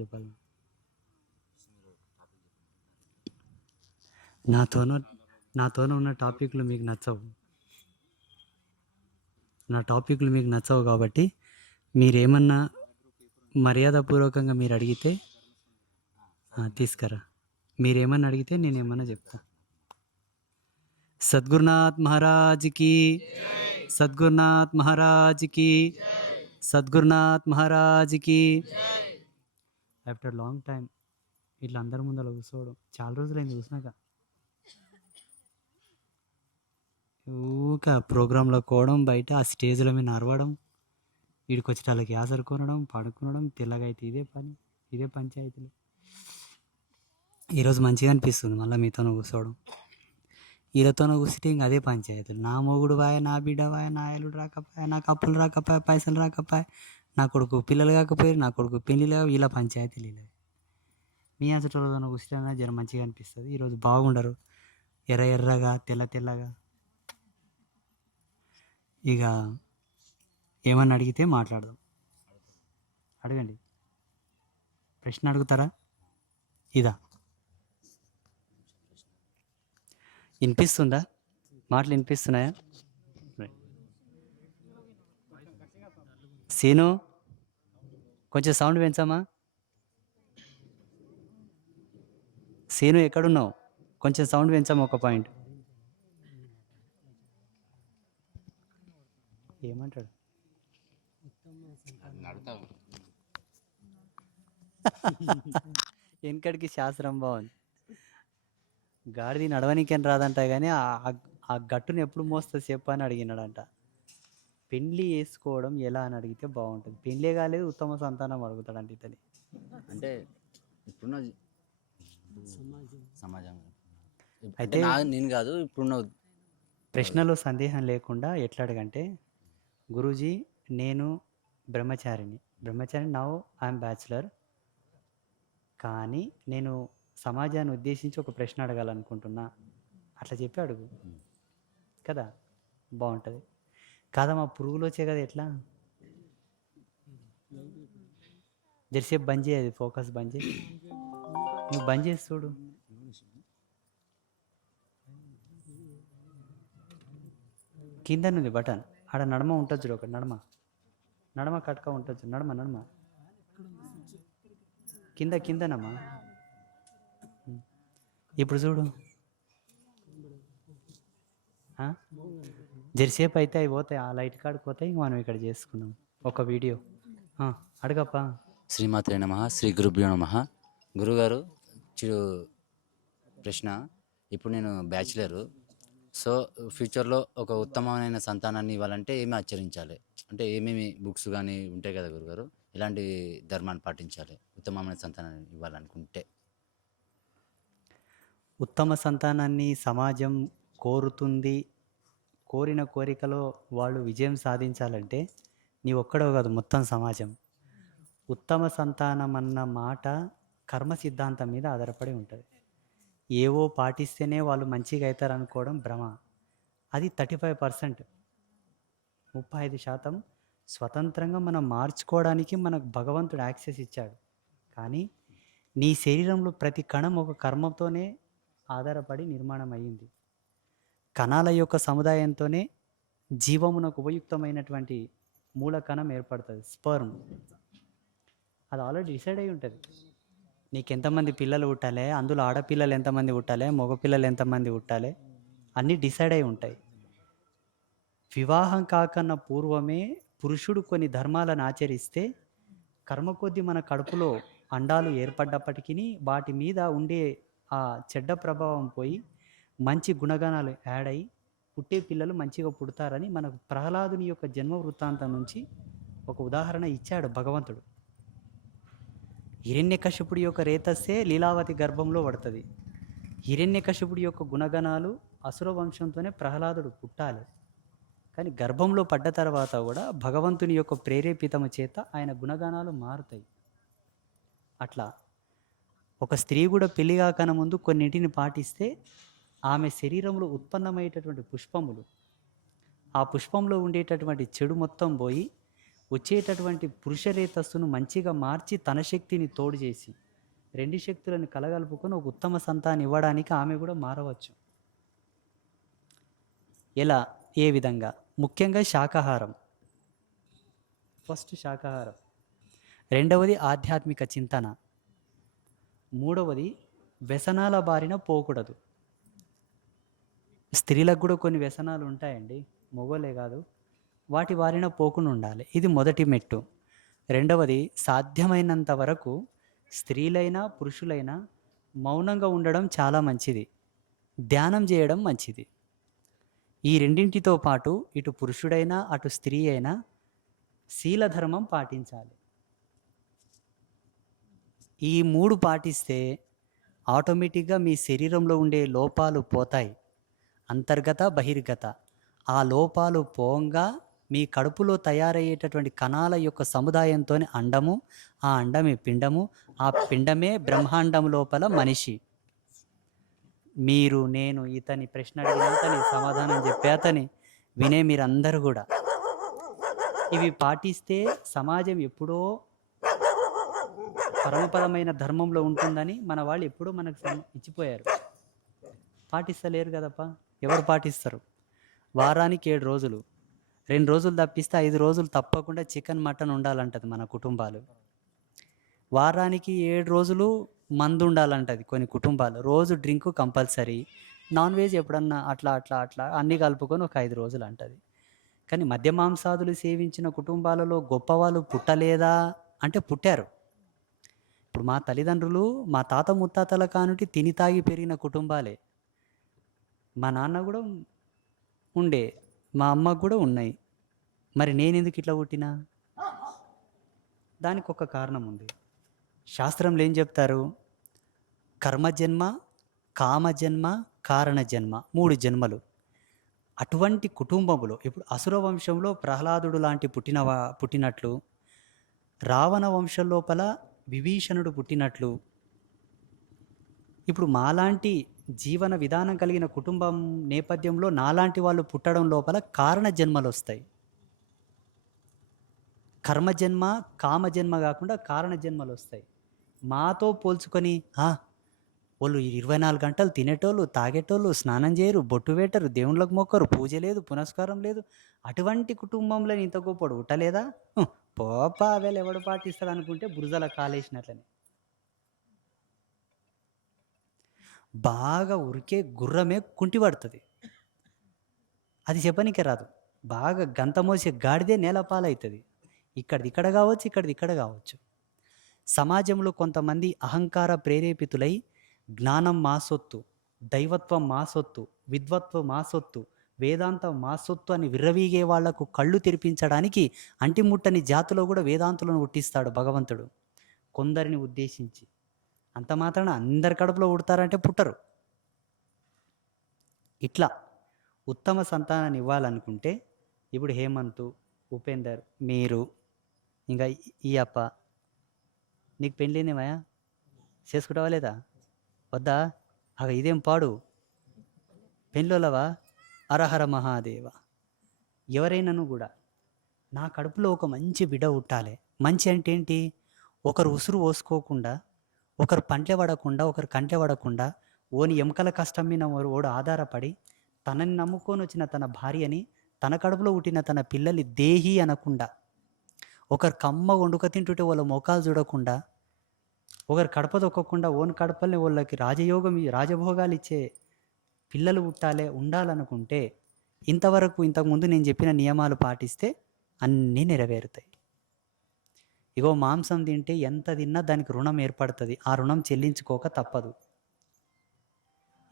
చెప్పాలి. నాతోనూ నాతోనే ఉన్న టాపిక్లు మీకు నచ్చవు. నా టాపిక్లు మీకు నచ్చవు కాబట్టి మీరేమన్నా మర్యాదపూర్వకంగా మీరు అడిగితే తీసుకురా. మీరేమన్నా అడిగితే నేనేమన్నా చెప్తా. సద్గురునాథ్ మహారాజ్కి, సద్గురునాథ్ మహారాజ్కి, సద్గురునాథ్ మహారాజ్కి. ఆఫ్టర్ లాంగ్ టైం ఇట్లా అందరి ముందర కూర్చోవడం చాలా రోజులైంది చూసినాక. ఊక ప్రోగ్రాంలో కోవడం, బయట ఆ స్టేజ్ల మీద నరవడం, వీడికి వచ్చి వాళ్ళకి యాసరు కొనడం, పడుకునడం, తెల్లగా అయితే ఇదే పని, ఇదే పంచాయతీలు. ఈరోజు మంచిగా అనిపిస్తుంది మళ్ళీ మీతోనే కూర్చోవడం. వీళ్ళతోనే కూర్చుంటే ఇంక అదే పంచాయతీలు. నా మొగుడు వాయ, నా బిడ్డ వాయ, నా ఎల్లుడు రాకపోయా, నాకు అప్పులు రాకపోయా, పైసలు రాకపోయా, నా కొడుకు పిల్లలు కాకపోయారు, నా కొడుకు పెళ్ళిళ్ళు, ఇలా పంచాయతీలు ఇలా. మీ అంతటోళ్ళతోనే కూర్చుంటే జర మంచిగా అనిపిస్తుంది. ఈరోజు బాగుండరు, ఎర్ర ఎర్రగా, తెల్ల తెల్లగా. ఇక ఏమన్నా అడిగితే మాట్లాడదాం. అడగండి. ప్రశ్న అడుగుతారా? ఇదా వినిపిస్తుందా? మాటలు వినిపిస్తున్నాయా? సీను కొంచెం సౌండ్ పెంచమ్మా. సీను ఎక్కడున్నావు? కొంచెం సౌండ్ పెంచమ్మా ఒక పాయింట్. ఏమంటాడు? వెనకడికి శాస్త్రం బాగుంది. గాడిది నడవనికేం రాదంట, కానీ ఆ గట్టును ఎప్పుడు మోస్తుంది చెప్పు అని అడిగినాడంట. పెళ్ళి వేసుకోవడం ఎలా అని అడిగితే బాగుంటుంది. పెళ్ళే కాలేదు, ఉత్తమ సంతానం అడుగుతాడంట ఇతని. అంటే ఇప్పుడున్న సమాజం అయితే నేను కాదు, ఇప్పుడున్న ప్రశ్నలో సందేహం లేకుండా ఎట్లా అడగంటే, గురూజీ నేను బ్రహ్మచారిని నౌ ఐఎమ్ బ్యాచులర్, కానీ నేను సమాజాన్ని ఉద్దేశించి ఒక ప్రశ్న అడగాలనుకుంటున్నా, అట్లా చెప్పి అడుగు కదా, బాగుంటుంది. కాదమ్మా పురుగులు వచ్చే కదా, ఎట్లా జెర్సేపు బంద్ చేయి, అది ఫోకస్ బంద్ చేయి, నువ్వు బంద్ చేసి చూడు. కింద నుండి బటన్ ఆడ నడమ ఉంటుంది చూడు, ఒకటి నడమ కట్క ఉంటుంది చూడు, నడమ కిందనమ్మా. ఇప్పుడు చూడు, జెర్సేపు అయితే అవి పోతాయి, ఆ లైట్ కాడికి పోతాయి. ఇంక మనం ఇక్కడ చేసుకున్నాం ఒక వీడియో. అడగప్పా. శ్రీమాత్రే నమః, శ్రీ గురుభ్యో నమః. గురుగారు ప్రశ్న, ఇప్పుడు నేను బ్యాచిలరు, సో ఫ్యూచర్లో ఒక ఉత్తమమైన సంతానాన్ని ఇవ్వాలంటే ఏమి ఆచరించాలి? అంటే ఏమేమి బుక్స్ కానీ ఉంటాయి కదా గురుగారు, ఇలాంటి ధర్మాన్ని పాటించాలి ఉత్తమమైన సంతానాన్ని ఇవ్వాలనుకుంటే? ఉత్తమ సంతానాన్ని సమాజం కోరుతుంది. కోరిన కోరికలో వాళ్ళు విజయం సాధించాలంటే నీ ఒక్కడో కాదు, మొత్తం సమాజం. ఉత్తమ సంతానం అన్న మాట కర్మ సిద్ధాంతం మీద ఆధారపడి ఉంటుంది. ఏవో పాటిస్తేనే వాళ్ళు మంచిగా అవుతారు అనుకోవడం భ్రమ. అది 35%. 35% స్వతంత్రంగా మనం మార్చుకోవడానికి మనకు భగవంతుడు యాక్సెస్ ఇచ్చాడు. కానీ నీ శరీరంలో ప్రతి కణం ఒక కర్మతోనే ఆధారపడి నిర్మాణం అయ్యింది. కణాల యొక్క సముదాయంతోనే జీవమునకు ఉపయుక్తమైనటువంటి మూల కణం ఏర్పడుతుంది, స్పర్మ్. అది ఆల్రెడీ డిసైడ్ అయి ఉంటుంది. నీకు ఎంతమంది పిల్లలు పుట్టాలి, అందులో ఆడపిల్లలు ఎంతమంది పుట్టాలి, మగపిల్లలు ఎంతమంది పుట్టాలి, అన్నీ డిసైడ్ అయి ఉంటాయి. వివాహం కాకన్నా పూర్వమే పురుషుడు కొన్ని ధర్మాలను ఆచరిస్తే కర్మ కొద్దీ మన కడుపులో అండాలు ఏర్పడ్డప్పటికీ వాటి మీద ఉండే ఆ చెడ్డ ప్రభావం పోయి మంచి గుణగణాలు యాడ్ అయ్యి పుట్టే పిల్లలు మంచిగా పుడతారని మనకు ప్రహ్లాదుని యొక్క జన్మ వృత్తాంతం నుంచి ఒక ఉదాహరణ ఇచ్చాడు భగవంతుడు. హిరణ్యకశిపుడి యొక్క రేతస్సే లీలావతి గర్భంలో పడుతుంది. హిరణ్యకశిపుడి యొక్క గుణగణాలు అసుర వంశంతోనే ప్రహ్లాదుడు పుట్టాలి. కానీ గర్భంలో పడ్డ తర్వాత కూడా భగవంతుని యొక్క ప్రేరేపితము చేత ఆయన గుణగణాలు మారుతాయి. అట్లా ఒక స్త్రీ కూడా పెళ్లి కాకన ముందు కొన్నింటిని పాటిస్తే ఆమె శరీరంలో ఉత్పన్నమయ్యేటటువంటి పుష్పములు, ఆ పుష్పంలో ఉండేటటువంటి చెడు మొత్తం పోయి వచ్చేటటువంటి పురుష రేతస్సును మంచిగా మార్చి తన శక్తిని తోడు చేసి రెండు శక్తులను కలగలుపుకొని ఒక ఉత్తమ సంతానం ఇవ్వడానికి ఆమె కూడా మారవచ్చు. ఎలా? ఏ విధంగా? ముఖ్యంగా శాకాహారం. ఫస్ట్ శాకాహారం, రెండవది ఆధ్యాత్మిక చింతన, మూడవది వ్యసనాల బారిన పోకూడదు. స్త్రీలకు కూడా కొన్ని వ్యసనాలు ఉంటాయండి, మొగోలే కాదు, వాటి బారిన పోకుండా ఉండాలి. ఇది మొదటి మెట్టు. రెండవది, సాధ్యమైనంత వరకు స్త్రీలైనా పురుషులైనా మౌనంగా ఉండడం చాలా మంచిది, ధ్యానం చేయడం మంచిది. ఈ రెండింటితో పాటు ఇటు పురుషుడైనా అటు స్త్రీ అయినా శీలధర్మం పాటించాలి. ఈ మూడు పాటిస్తే ఆటోమేటిక్గా మీ శరీరంలో ఉండే లోపాలు పోతాయి, అంతర్గత బహిర్గత. ఆ లోపాలు పోంగా మీ కడుపులో తయారయ్యేటటువంటి కణాల యొక్క సముదాయంతో అండము, ఆ అండమే పిండము, ఆ పిండమే బ్రహ్మాండం లోపల మనిషి. మీరు, నేను, ఇతని ప్రశ్న అడిగిన అతని, సమాధానం చెప్పే అతని, వినే మీరందరూ కూడా ఇవి పాటిస్తే సమాజం ఎప్పుడో పరమపదమైన ధర్మంలో ఉంటుందని మన వాళ్ళు ఎప్పుడూ మనకు ఇచ్చిపోయారు. పాటిస్తలేరు కదప్ప. ఎవరు పాటిస్తారు? వారానికి 7 రోజులు, 2 రోజులు తప్పిస్తే 5 రోజులు తప్పకుండా చికెన్ మటన్ ఉండాలంటది మన కుటుంబాలు. వారానికి 7 రోజులు మందు ఉండాలంటది కొన్ని కుటుంబాలు. రోజు డ్రింక్ కంపల్సరీ, నాన్ వెజ్ ఎప్పుడన్నా అట్లా అట్లా అట్లా అన్నీ కలుపుకొని ఒక 5 రోజులు అంటది. కానీ మద్య మాంసాదులు సేవించిన కుటుంబాలలో గొప్పవాళ్ళు పుట్టలేదా అంటే పుట్టారు. ఇప్పుడు మా తల్లిదండ్రులు మా తాత ముత్తాతల కానుంటి తిని తాగి పెరిగిన కుటుంబాలే. మా నాన్న కూడా ఉండే, మా అమ్మకు కూడా ఉన్నాయి. మరి నేను ఎందుకు ఇట్లా పుట్టినా? దానికి ఒక కారణం ఉంది. శాస్త్రంలో ఏం చెప్తారు? కర్మజన్మ, కామజన్మ, కారణజన్మ, 3 జన్మలు. అటువంటి కుటుంబంలో ఇప్పుడు అసుర వంశంలో ప్రహ్లాదుడు లాంటి పుట్టినట్లు, రావణ వంశం లోపల విభీషణుడు పుట్టినట్లు, ఇప్పుడు మాలాంటి జీవన విధానం కలిగిన కుటుంబం నేపథ్యంలో నాలాంటి వాళ్ళు పుట్టడం లోపల కారణ జన్మలు వస్తాయి. కర్మజన్మ, కామజన్మ కాకుండా కారణ జన్మలు వస్తాయి. మాతో పోల్చుకొని వాళ్ళు 24 గంటలు తినేటోళ్ళు, తాగేటోళ్ళు, స్నానం చేయరు, బొట్టు పెట్టరు, దేవుళ్ళకు మొక్కరు, పూజ లేదు, పునస్కారం లేదు, అటువంటి కుటుంబంలో ఇంత గొప్పడు ఉట్టలేదా? పోపా అవేళ ఎవడు పాటిస్తాడు అనుకుంటే బురదల కాలేసినట్లని. బాగా ఉరికే గుర్రమే కుంటిపడుతుంది, అది చెప్పనికే రాదు. బాగా గంత మోసే గాడిదే నేలపాలవుతుంది. ఇక్కడిది ఇక్కడ కావచ్చు, ఇక్కడిది ఇక్కడ కావచ్చు. సమాజంలో కొంతమంది అహంకార ప్రేరేపితులై జ్ఞానం మా సొత్తు, దైవత్వం మా సొత్తు, విద్వత్వం మా సొత్తు, వేదాంతం మా సొత్తు అని విర్రవీగే వాళ్లకు కళ్ళు తెరిపించడానికి అంటిముట్టని జాతిలో కూడా వేదాంతులను పుట్టిస్తాడు భగవంతుడు కొందరిని ఉద్దేశించి. అంత మాత్రాన అందరి కడుపులో పుడతారంటే పుట్టరు. ఇట్లా ఉత్తమ సంతానాన్ని ఇవ్వాలనుకుంటే ఇప్పుడు హేమంత్, ఉపేందర్, మీరు, ఇంకా ఈ అప్ప, నీకు పెళ్ళిందేమయ్యా? చేసుకుంటావా లేదా? వద్దా? ఇదేం పాడు పెళ్ళోలవా? అరహర మహాదేవ. ఎవరైనాను కూడా నా కడుపులో ఒక మంచి బిడ్డ పుట్టాలి. మంచి అంటే ఏంటి? ఒకరు ఉసురు పోసుకోకుండా, ఒకరు పంటె పడకుండా, ఒకరు కంటె పడకుండా, ఓని ఎముకల కష్టం మీద ఓడు ఆధారపడి తనని నమ్ముకొని వచ్చిన తన భార్యని, తన కడుపులో పుట్టిన తన పిల్లల్ని దేహి అనకుండా, ఒకరు కమ్మ వండుక తింటుంటే వాళ్ళ మోకాలు చూడకుండా, ఒకరు కడప దొక్కకుండా ఓన్ కడపల్ని వాళ్ళకి రాజభోగాలు ఇచ్చే పిల్లలు పుట్టాలే ఉండాలనుకుంటే ఇంతకుముందు నేను చెప్పిన నియమాలు పాటిస్తే అన్నీ నెరవేరుతాయి. ఇగో మాంసం తింటే ఎంత తిన్నా దానికి రుణం ఏర్పడుతుంది, ఆ రుణం చెల్లించుకోక తప్పదు.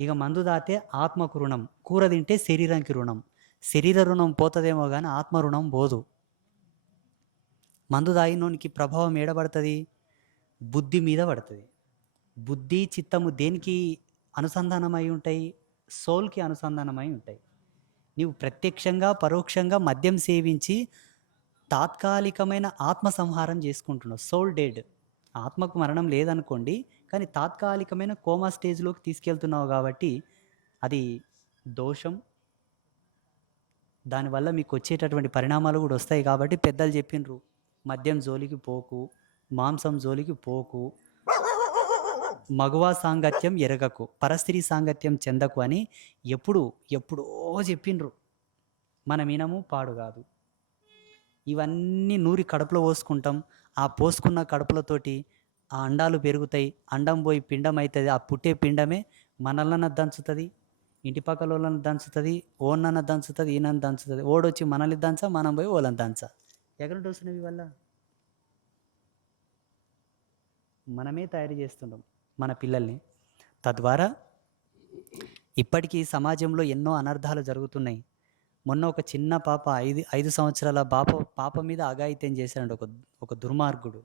ఇక మందు దాతే ఆత్మకు రుణం, కూర తింటే శరీరానికి రుణం. శరీర రుణం పోతుందేమో కానీ ఆత్మ రుణం పోదు. మందు తాగినోనికి ప్రభావం ఏడబడుతుంది? బుద్ధి మీద పడుతుంది. బుద్ధి చిత్తము దేనికి అనుసంధానమై ఉంటాయి? సోల్కి అనుసంధానమై ఉంటాయి. నీవు ప్రత్యక్షంగా పరోక్షంగా మద్యం సేవించి తాత్కాలికమైన ఆత్మ సంహారం చేసుకుంటున్నావు. సోల్ డెడ్, ఆత్మకు మరణం లేదనుకోండి, కానీ తాత్కాలికమైన కోమా స్టేజ్లోకి తీసుకెళ్తున్నావు కాబట్టి అది దోషం. దానివల్ల మీకు వచ్చేటటువంటి పరిణామాలు కూడా వస్తాయి. కాబట్టి పెద్దలు చెప్పిండ్రు, మద్యం జోలికి పోకు, మాంసం జోలికి పోకు, మగువ సాంగత్యం ఎరగకు, పరస్త్రీ సాంగత్యం చెందకు అని ఎప్పుడో చెప్పిండ్రు. మనం వినము, పాడు కాదు. ఇవన్నీ నూరి కడుపులో పోసుకుంటాం. ఆ పోసుకున్న కడుపులతోటి ఆ అండాలు పెరుగుతాయి. అండం పోయి పిండం అవుతుంది. ఆ పుట్టే పిండమే మనల్ని దంచుతుంది, ఇంటి పక్కల వాళ్ళని దంచుతుంది, ఓన్నన్న దంచుతుంది, ఈయనని దంచుతుంది. ఓడొచ్చి మనల్ని దంచ, మనం పోయి వాళ్ళని దంచ. ఎక్కడ వస్తున్నవి వల్ల మనమే తయారు చేస్తున్నాం మన పిల్లల్ని. తద్వారా ఇప్పటికీ సమాజంలో ఎన్నో అనర్థాలు జరుగుతున్నాయి. మొన్న ఒక చిన్న పాప 5 సంవత్సరాల పాప మీద అఘాయిత్యం చేశాడు ఒక దుర్మార్గుడు.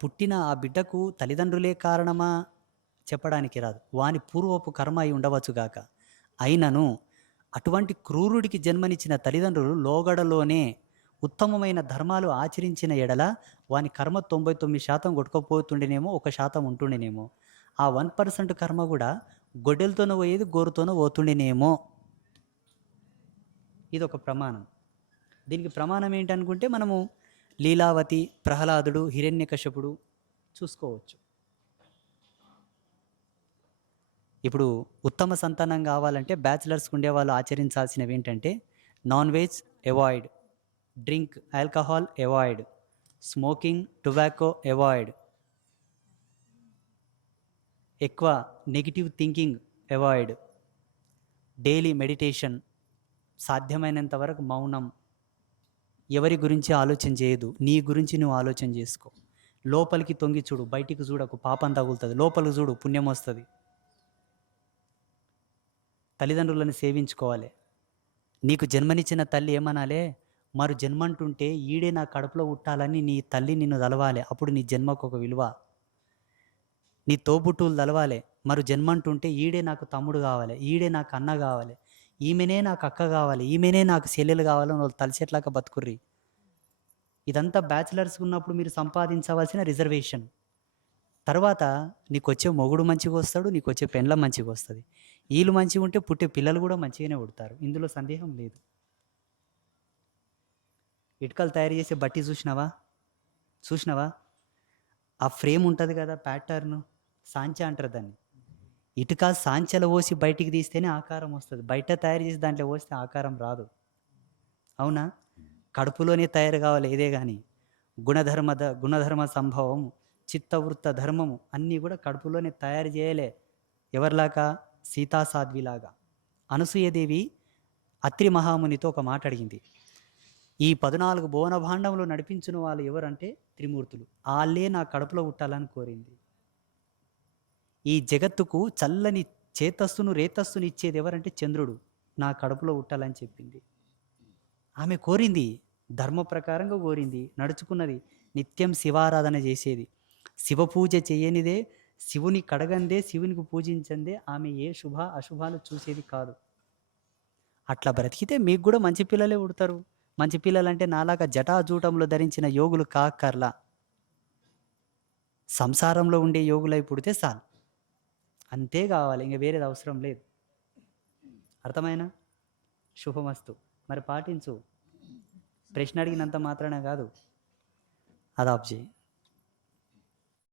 పుట్టిన ఆ బిడ్డకు తల్లిదండ్రులే కారణమా చెప్పడానికి రాదు. వాని పూర్వపు కర్మ అయి ఉండవచ్చుగాక. అయినను అటువంటి క్రూరుడికి జన్మనిచ్చిన తల్లిదండ్రులు లోగడలోనే ఉత్తమమైన ధర్మాలు ఆచరించిన ఎడల వాని కర్మ 99% కొట్టుకపోతుండేనేమో, 1% ఉంటుండేనేమో. ఆ 1% కర్మ కూడా గొడ్డెలతోనో పోయేది, గోరుతోనో పోతుండేనేమో. ఇది ఒక ప్రమాణం. దీనికి ప్రమాణం ఏంటనుకుంటే మనము లీలావతి, ప్రహ్లాదుడు, హిరణ్యకశపుడు చూసుకోవచ్చు. ఇప్పుడు ఉత్తమ సంతానం కావాలంటే బ్యాచిలర్స్కి ఉండే వాళ్ళు ఆచరించాల్సినవి ఏంటంటే non veg avoid, drink alcohol avoid, smoking tobacco avoid, ఎక్కువ negative thinking avoid, daily meditation, సాధ్యమైనంత వరకు మౌనం, ఎవరి గురించి ఆలోచన చేయదు, నీ గురించి నువ్వు ఆలోచన చేసుకో. లోపలికి తొంగి చూడు, బయటికి చూడకు, పాపం తగులుతుంది. లోపలికి చూడు, పుణ్యం వస్తుంది. తల్లిదండ్రులను సేవించుకోవాలి. నీకు జన్మనిచ్చిన తల్లి ఏమనాలే, మరు జన్మంటుంటే ఈడే నా కడుపులో ఉట్టాలని నీ తల్లి నిన్ను తలవాలి. అప్పుడు నీ జన్మకు ఒక విలువ. నీ తోబుట్టువులు తలవాలి. మరు జన్మంటుంటే ఈడే నాకు తమ్ముడు కావాలి, ఈడే నాకు అన్న కావాలి, ఈమెనే నాకు అక్క కావాలి, ఈమెనే నాకు చెల్లెలు కావాలని వాళ్ళు తలచెట్లాగా బతుకుర్రి. ఇదంతా బ్యాచిలర్స్ ఉన్నప్పుడు మీరు సంపాదించవలసిన రిజర్వేషన్. తర్వాత నీకు వచ్చే మొగుడు మంచిగా వస్తాడు, నీకు వచ్చే పెండ్లం మంచిగా వస్తుంది. వీళ్ళు మంచిగా ఉంటే పుట్టే పిల్లలు కూడా మంచిగానే పుడతారు. ఇందులో సందేహం లేదు. ఇటుకలు తయారు చేసే బట్టి చూసినావా? ఆ ఫ్రేమ్ ఉంటుంది కదా, ప్యాటర్న్ సాంచా అంటారు దాన్ని. ఇటుక సాంచలో పోసి బయటికి తీస్తేనే ఆకారం వస్తుంది. బయట తయారు చేసి దాంట్లో పోస్తే ఆకారం రాదు. అవునా? కడుపులోనే తయారు కావాలి ఏదే కానీ. గుణధర్మ సంభవం, చిత్తవృత్త ధర్మము అన్నీ కూడా కడుపులోనే తయారు చేయలే. ఎవరిలాగా? సీతాసాధ్విలాగా. అనసూయదేవి అత్రి మహామునితో ఒక మాట అడిగింది. ఈ 14 భువన భాండములు నడిపించిన వాళ్ళు ఎవరంటే త్రిమూర్తులు. వాళ్ళే నా కడుపులో ఉట్టాలని కోరింది. ఈ జగత్తుకు చల్లని రేతస్సును ఇచ్చేది ఎవరంటే చంద్రుడు. నా కడుపులో ఉట్టాలని చెప్పింది. ఆమె కోరింది, ధర్మ ప్రకారంగా కోరింది, నడుచుకున్నది. నిత్యం శివారాధన చేసేది. శివ పూజ చేయనిదే, శివుని కడగందే, శివునికి పూజించందే ఆమె ఏ శుభ అశుభాలు చూసేది కాదు. అట్లా బ్రతికితే మీకు కూడా మంచి పిల్లలే పుడతారు. మంచి పిల్లలంటే నాలాగా జటాజూటంలో ధరించిన యోగులు కాకర్లా, సంసారంలో ఉండే యోగులై పుడితే చాలు. అంతే కావాలి, ఇంకా వేరేది అవసరం లేదు. అర్థమైనా? శుభమస్తు. మరి పాటించు. ప్రశ్న అడిగినంత మాత్రాన కాదు, అదాబ్ చేయి.